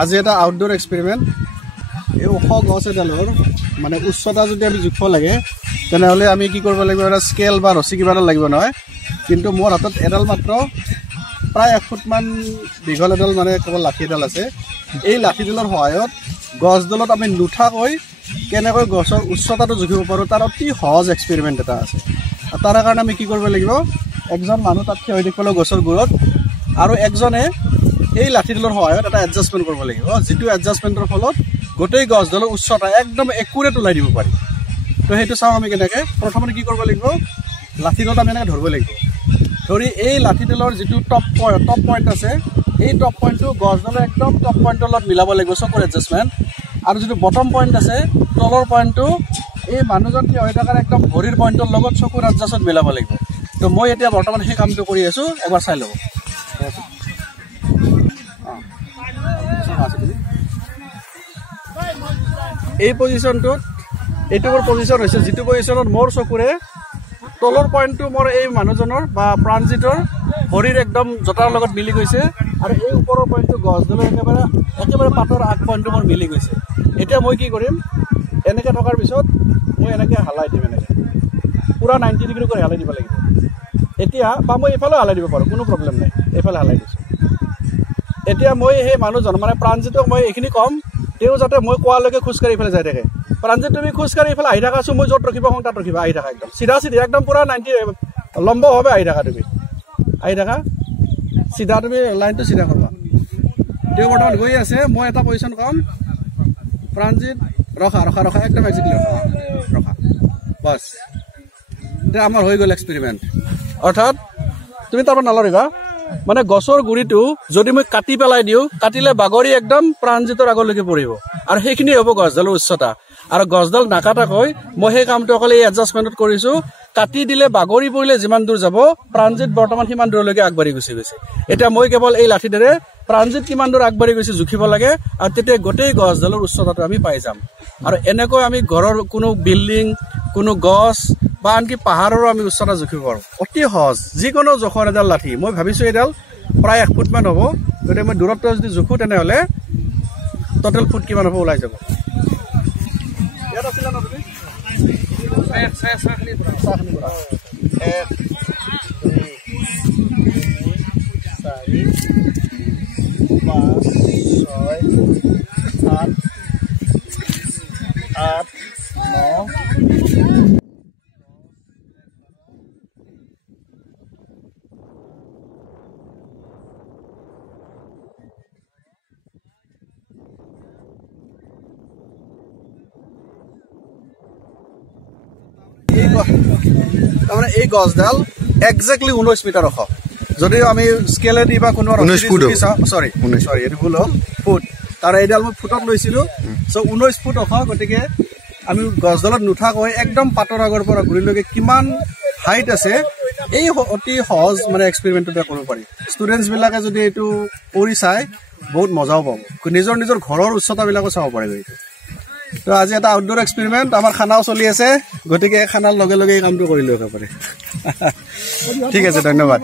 আজি এটা outdoor experiment এই ওখ গছ এডালৰ মানে উচ্চতা যদি আমি জোখিব লাগে তেনেহ'লে আমি কি কৰিব লাগিব এটা স্কেল বা ৰছী কিবা এটা লাগিব নহয় কিন্তু মোৰ হাতত এডাল মাত্ৰ প্ৰায় 1 ফুটমান দীঘল এডাল মানে কেৱল লাঠি এডাল আছে এই লাঠিডালৰ সহায়ত গছডালত আমি নুঠাকৈ কেনেকৈ গছৰ উচ্চতাটো জুখিব পাৰোঁ তাৰ অতি সহজ এক্সপেৰিমেণ্ট এটা আছে তাৰ কাৰণে আমি কি কৰিব লাগিব একজন মানুহ তাত থিয় হৈ থাকিব গছৰ গুৰত আৰু একজনে এই লাঠিডালৰ সহায়ত এটা এডজাষ্টমেণ্ট কৰিব লাগিব যিটো এডজাষ্টমেণ্টৰ ফলত গোটেই গছডালৰ উচ্চতা একদম একুৰেট ওলাই দিব পাৰি তো সেইটো চাওঁ আমি কেনেকৈ প্ৰথমতে কি কৰিব লাগিব লাঠিডালত আমি এনেকৈ ধৰিব লাগিব ধৰি এই লাঠিডালৰ যিটো টপ পইণ্ট আছে এই টপ পইণ্টটো গছডালৰ একদম টপ পইণ্টৰ লগত মিলাব লাগিব চকুৰ এডজাষ্টমেণ্ট আৰু যিটো বটম পইণ্ট আছে তলৰ পইণ্টটো এই মানুহজন থিয় হৈ থকাৰ একদম ভৰিৰ পইণ্টৰ লগত চকুৰ এডজাষ্টত মিলাব লাগিব তো মই এতিয়া বৰ্তমান সেই কামটো কৰি আছোঁ একবাৰ চাই ল'ব এই পজিশ্যনটোত এইটো মোৰ পজিশ্যন হৈছে যিটো পজিশ্যনত মোৰ চকুৰে তলৰ পইণ্টটো মোৰ এই মানুহজনৰ বা প্ৰাণজিতৰ ভৰিৰ একদম জোতাৰ লগত মিলি গৈছে আৰু এই ওপৰৰ পইণ্টটো গছডালৰ একেবাৰে পাতৰ আগ পইণ্টটো মোৰ মিলি গৈছে এতিয়া মই কি কৰিম এনেকৈ থকাৰ পিছত মই এনেকৈ হালাই দিম এনেকৈ পূৰা 90 ডিগ্ৰী কৰি হালাই দিব লাগিব এতিয়া বা মই এইফালেও হালাই দিব পাৰোঁ কোনো প্ৰব্লেম নাই এইফালে হালাই দিছোঁ এতিয়া মই সেই মানুহজন মানে প্ৰাণজিতক মই এইখিনি ক'ম তেওঁ যাতে মই কোৱালৈকে খোজকাঢ়ি এইফালে যাই থাকে প্ৰাণজিত তুমি খোজকাঢ়ি এইফালে আহি থাকা আছোঁ মই য'ত ৰখিব পাওঁ তাত ৰখিবা আহি থাকা একদম চিধা একদম পূৰা 90 লম্বভাৱে আহি থাকা তুমি আহি থাকা চিধা তুমি লাইনটো চিধা কৰিবা তেওঁ বৰ্তমান গৈ আছে মই এটা পজিশ্যন ক'ম প্ৰাণজিত ৰখা একদম একজেক্টলি ৰখা বাছ এতিয়া আমাৰ হৈ গ'ল এক্সপেৰিমেণ্ট অৰ্থাৎ তুমি তাৰপৰা নলৰিবা মানে গছৰ গুৰিটো যদি মই কাটি পেলাই দিওঁ কাটিলে বাগৰি একদম প্ৰাণজিতৰ আগলৈকে পৰিব আৰু সেইখিনি হ'ব গছডালৰ উচ্চতা আৰু গছডাল নাকাটাকৈ মই সেই কামটো অকল এই এডজাষ্টমেণ্টত কৰিছোঁ কাটি দিলে বাগৰি পৰিলে যিমান দূৰ যাব প্ৰাণজিত বৰ্তমান সিমান দূৰলৈকে আগবাঢ়ি গুচি গৈছে এতিয়া মই কেৱল এই লাঠিডাৰে প্ৰাণজিত কিমান দূৰ আগবাঢ়ি গৈছে জুখিব লাগে আৰু তেতিয়া গোটেই গছডালৰ উচ্চতাটো আমি পাই যাম আৰু এনেকৈ আমি ঘৰৰ কোনো বিল্ডিং কোনো গছ বা আনকি পাহাৰৰো আমি উচ্চতা জুখিব পাৰোঁ অতি সহজ যিকোনো জোখৰ এডাল লাঠি মই ভাবিছোঁ এইডাল প্ৰায় 1 ফুটমান হ'ব গতিকে মই দূৰত্ব যদি জোখোঁ তেনেহ'লে টোটেল ফুট কিমান হ'ব ওলাই যাব ইয়াত আছিলে ন তুমি তাৰমানে এই গছডাল একজেক্টলি 19 মিটাৰ ওখ যদিও আমি স্কেলেদি বা কোনো চৰি এইটো ভুল হ'ল ফুট তাৰ এইডাল মই ফুটত লৈছিলোঁ চ' 19 ফুট ওখ গতিকে আমি গছডালত নুঠাকৈ একদম পাতৰ আগৰ পৰা ঘূৰিলৈকে কিমান হাইট আছে এই অতি সহজ মানে এক্সপেৰিমেণ্টটো কৰিব পাৰি ষ্টুডেণ্টছবিলাকে যদি এইটো কৰি চাই বহুত মজাও পাব নিজৰ ঘৰৰ উচ্চতাবিলাকো চাব পাৰিব এইটো তো আজি এটা আউটডোৰ এক্সপেৰিমেণ্ট আমাৰ খানাও চলি আছে গতিকে খানাৰ লগে লগে এই কামটো কৰিলোঁ একেবাৰে ঠিক আছে ধন্যবাদ